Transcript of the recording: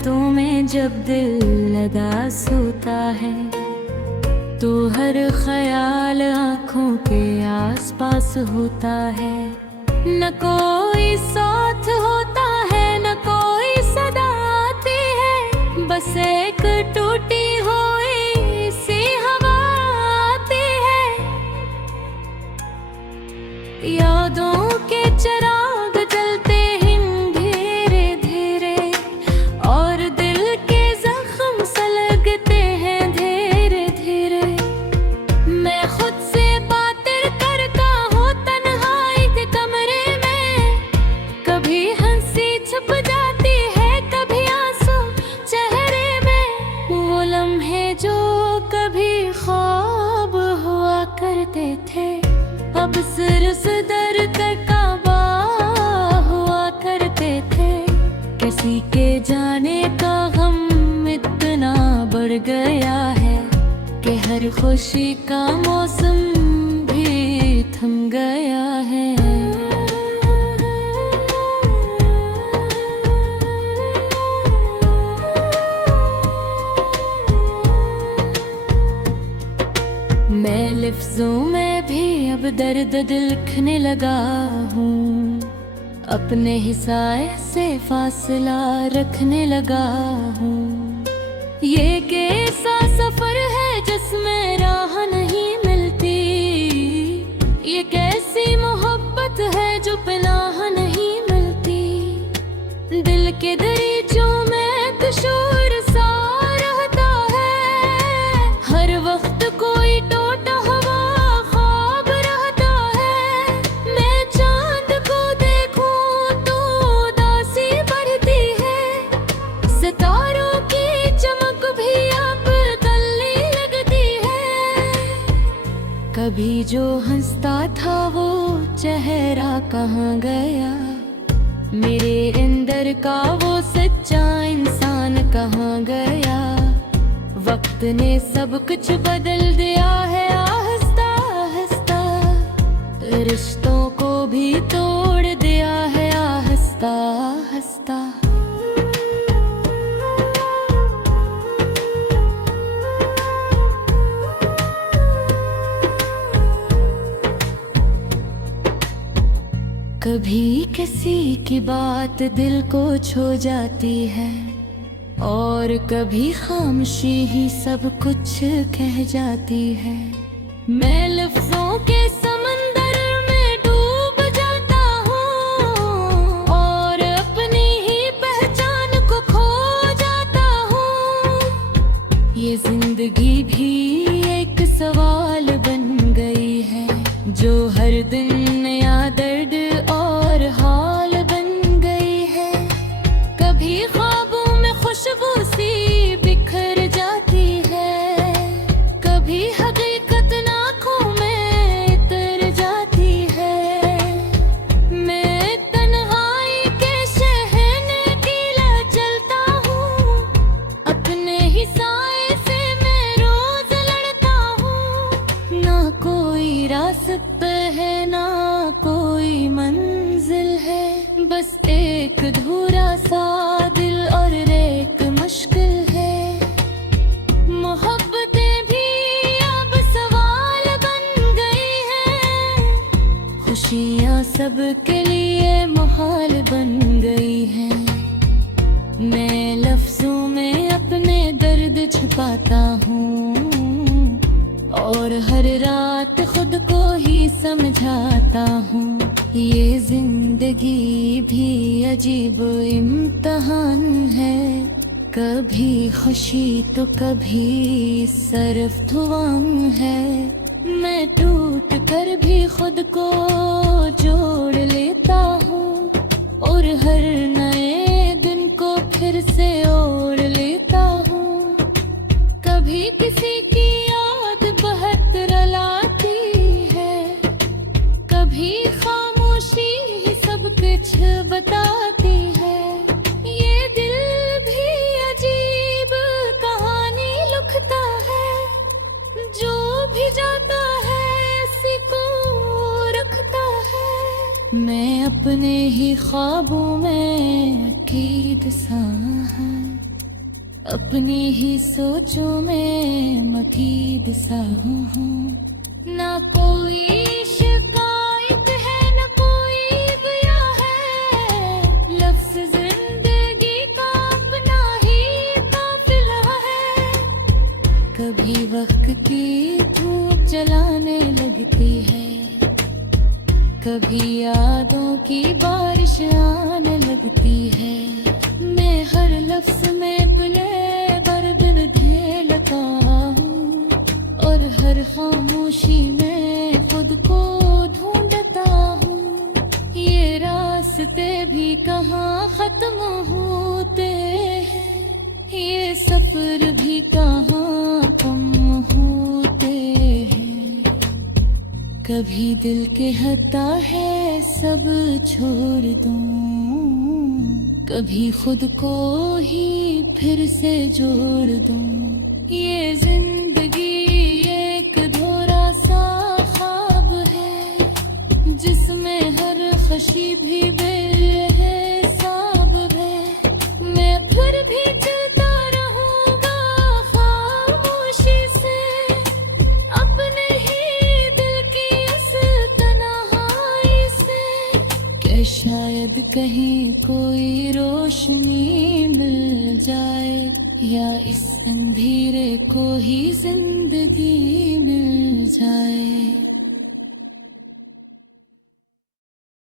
रातों में जब दिल लगा सोता है तो हर ख्याल आँखों के आसपास होता है। न कोई साथ होता है न कोई सदा आती है, बस एक टूटी हुई सी हवा आती है। यादों के चिराग जलते हैं धीरे धीरे और दिल के जख्म सलगते हैं धीरे धीरे। मैं खुद से बातें करता हूँ तन्हाई के कमरे में, कभी हंसी छुप जाती है कभी आंसू चेहरे में। वो लम्हे जो कभी ख्वाब हुआ करते थे अब सिर्फ दर्द का बाह हुआ करते थे। किसी के जाने का गम इतना बढ़ गया है कि हर खुशी का मौसम भी थम गया है। मैं लफ्जों में भी अब दर्द लिखने लगा हूँ, अपने हिसाए से फासला रखने लगा हूँ। ये कैसा सफर है जिसमें राह नहीं मिलती, ये कैसी मोहब्बत है जो पनाह नहीं मिलती। दिल के दरीचों में कशोर सा रहता है, हर वक्त कोई टोटा हवा ख्वाब रहता है। मैं चांद को देखूं तो उदासी बढ़ती है, सितारों की चमक भी अब गलने लगती है। कभी जो हंसता था वो चेहरा कहाँ गया, मेरे अंदर का वो सच्चा इंसान कहाँ गया। वक्त ने सब कुछ बदल दिया है आहिस्ता आहिस्ता, रिश्तों को भी तोड़ दिया है आहिस्ता आहिस्ता। कभी किसी की बात दिल को छू जाती है और कभी खामोशी ही सब कुछ कह जाती है। मैं लफ्जों के समंदर में डूब जाता हूँ और अपनी ही पहचान को खो जाता हूँ। ये जिंदगी भी एक सवाल बन गई है जो हर दिन नया दर्द और हाल बन गई है। कभी ख्वाबों में खुशबू सी बिखर जाती है, कभी हकीकत आँखों में उतर जाती है। मैं तन्हाई के शहने कीला चलता हूँ, अपने ही साए से मैं रोज लड़ता हूँ। ना कोई रास्ता है ना कोई मंजिल है, बस एक अधूरा सा दिल और एक मुश्किल है। मोहब्बतें भी अब सवाल बन गई हैं, खुशियाँ सबके लिए मुहाल बन गई हैं। मैं लफ्जों में अपने दर्द छुपाता हूँ और हर रात खुद को ही समझाता हूँ। ये जिंदगी भी अजीब इम्तहान है, कभी खुशी तो कभी सरफ धुआं है। मैं टूट कर भी खुद को जोड़ लेता हूँ और हर नए दिन को फिर से ओढ़ लेता हूँ। कभी किसी की याद बहुत रुलाती है, कभी खामोशी ही सब कुछ बताती है। ये दिल भी अजीब कहानी लिखता है, जो भी जाता है इसी को रखता है। मैं अपने ही ख्वाबों में अकीद सा अपनी ही सोचों में मकीद सा हूँ, ना कोई शिकायत है ना कोई गया है, लफ्ज़ जिंदगी का अपना ही काफिला है। कभी वक्त की धूप जलाने लगती है, कभी यादों की बारिश आने लगती है। मैं हर लफ्ज़ में अपने दिल ढेलता हूँ, और हर खामोशी में खुद को ढूंढता हूँ। ये रास्ते भी कहाँ खत्म होते हैं, ये सफर भी कहाँ कम होते हैं। कभी दिल कहता है सब छोड़ दूँ, कभी खुद को ही फिर से जोड़ दूँ। ये जिंदगी एक अधूरा सा ख्वाब है, जिसमें हर खुशी भी बेहिसाब है। मैं फिर भी चलता रहूँगा खामोशी से, अपने ही दिल की इस तन्हाई से। कि शायद कहीं कोई रोशनी मिल जाए, या इस अंधेरे को ही जिंदगी